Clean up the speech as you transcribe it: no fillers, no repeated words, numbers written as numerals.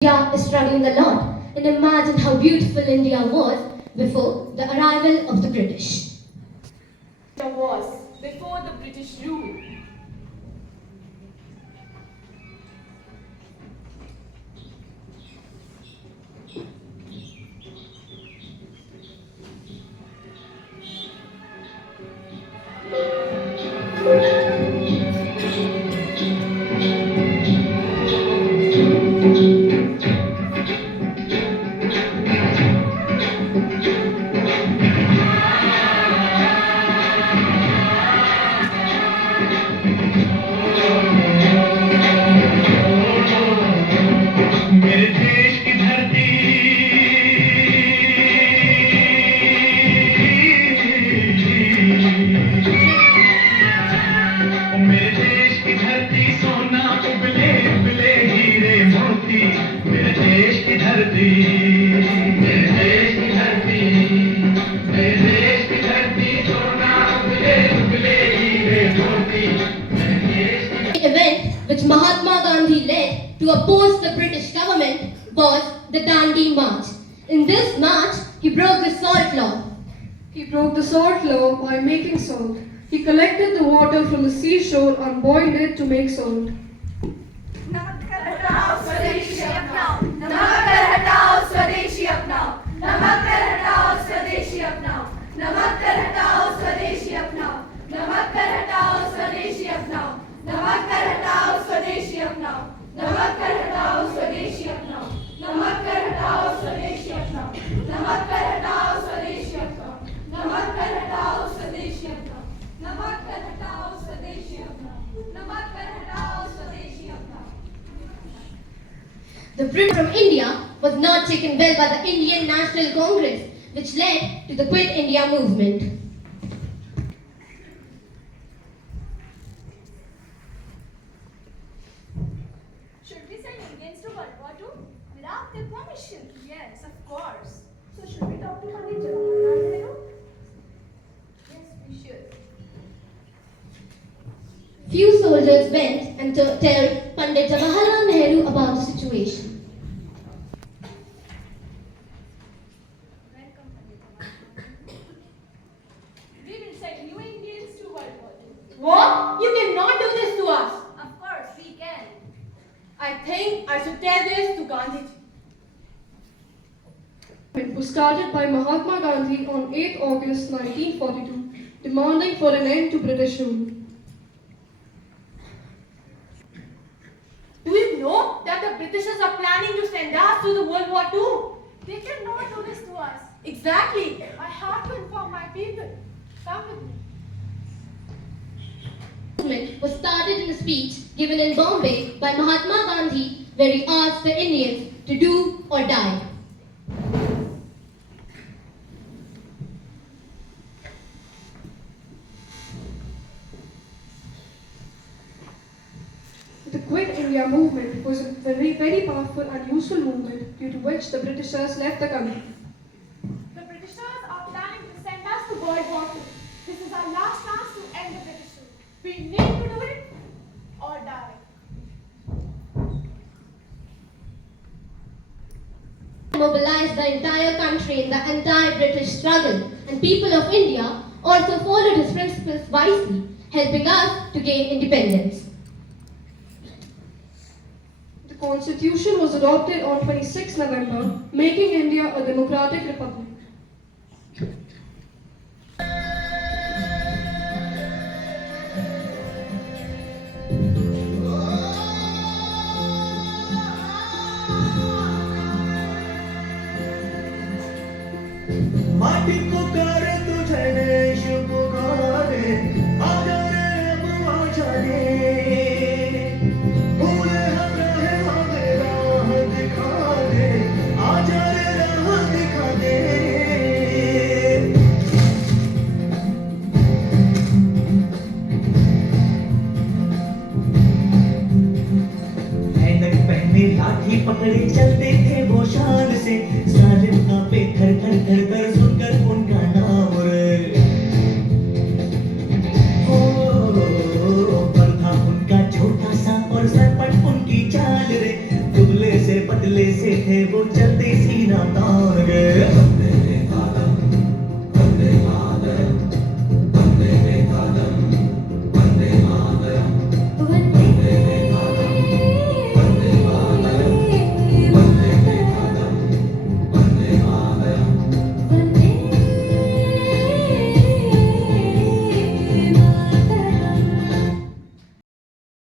India is struggling a lot, and imagine how beautiful India was before the arrival of the British. India was before the British rule. Event which Mahatma Gandhi led to oppose the British government was the Dandi March. In this march, he broke the salt law. He broke the salt law by making salt. He collected the water from the seashore and boiled it to make salt. The British from India was not taken well by the Indian National Congress, which led to the Quit India movement. Should we send Indians to World War II? Without their permission? Yes, of course. So should we talk to Gandhi Jayanti? Yes, we should. Few soldiers went and told Pandit Jawaharlal Nehru about the situation. Welcome, Pandit Jawaharlal. We will send new Indians to World War II. What? You cannot do this to us. Of course, we can. I think I should tell this to Gandhi. It was started by Mahatma Gandhi on 8 August 1942, demanding for an end to British rule. Do you know that the Britishers are planning to send us to the World War II? They cannot do this to us. Exactly. I have to inform my people. Come with me. Movement was started in a speech given in Bombay by Mahatma Gandhi, where he asked the Indians to do or die. The Quit India movement was a very powerful and useful movement due to which the Britishers left the country. The Britishers are planning to send us to World War II. This is our last chance to end the British rule. We need to do it or die. Mobilized the entire country in the anti-British struggle, and people of India also followed his principles wisely, helping us to gain independence. The Constitution was adopted on 26 November, making India a democratic republic. माटी पुकारे तुझे देश पुकारे आजा रे अब आजा रे भूले हम रहे हमें राह दिखा दे आजा रे राह दिखा दे ऐनक पहने लाठी पकड़े चलते थे वो शान से सारे पे घर घर घर घर सुनकर उनका नाम रे हो पर था उनका छोटा सा और सरपट उनकी चाल रे दुबले से पतले से थे वो चलते सीना तान गे